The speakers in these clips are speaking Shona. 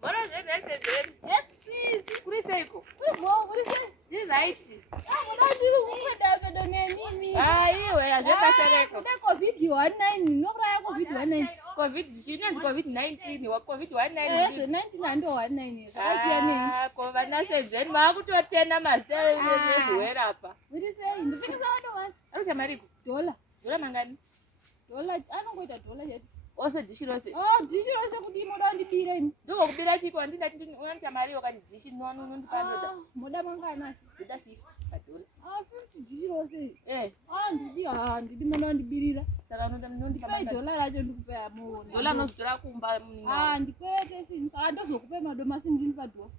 Bora zvezvezvezve. Yes, please. Kuri seiko? Kuri bo, kuri se. Zvizaiti. Muda ndiri kukweda pedo nenini. Iwe hazvakasereka. Kuda COVID-19, nokuraya COVID-19. Chinonzi COVID-19 wa COVID-19. Ezvo 19 ando 19. Zvakasiyanei. Ko vana sedzeni vakutotenda mazita ezvirwere apa. Kuri sei? Ndipikisa vanhu basi. Ari chamariko? Dola. Dola mangani? Dola anongoita dola chete. Ose dishi rose. Dishi rose kuti moda ndibira imi. Ndiko kubira chiko andina unoita mari wakati dishi nondipandoda. Moda mangana? Ndoda 50 padola. 50 dishi rose. Ndidi moda ndibirira. Saka unoda nondipa mangani? Dola racho ndikupe amo. Dola nozodora kumba mninga. Ndikwete sini. Saka ndozokupe madomasi ndinipa dola.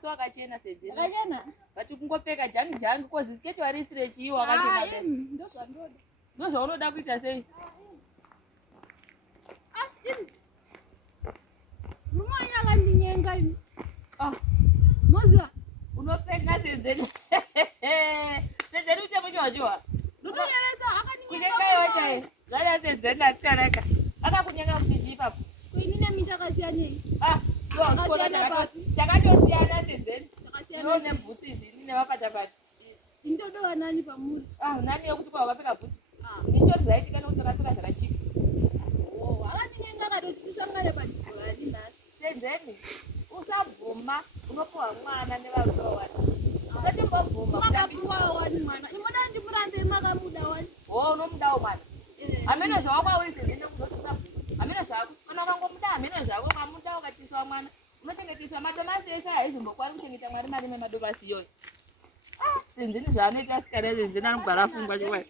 So wakachena sedzeni. Wakachena? Bati kungopfeka jangu kozi sketi warisire chii wakachena be. Ndozvandoda. Ndozvaunoda kuita sei? Rumwa yakandinyenga imi. Moziva? Unopfeka sedzeni. Sedzeni uchamuchowa. Ndotorevesa akandinyenga. Kunyengaiwa chai. Zvada sedzeni asikanaka. Akakunyenga kuti chii papo? Kuinine mitakasiyanei. Takatosiyana sedzeni. Takasiyana. Nebhutsi idzi nevapatapata. Ndinodowa nani pamuri? Nani yekuti kwavapfeka bhutsi. Indori zvaitika nekuti takapfeka zvakachipa. Akandinyenga akatoti tisangane padhibhurani nhasi. Sedzeni usabvuma unopuwa mwana nevarume wani. Usatimbobvuma. Makapuwawo wani mwana. Imoda ndimurambe makamuda wani. Unomudawo mwana. Hamene zvako kwauri sedzeni nekuzoti usabvuma. Hamene zvako. Kana ukangomuda hamene zvako ukamuda ukatisawo mwana. Unochengeteswa madomasi ese haizombokwari kuchengeta Mwari marime madomasi iyoyo. Senzeni zvaanoita asikana senzeni anogara afungwa chokwayo.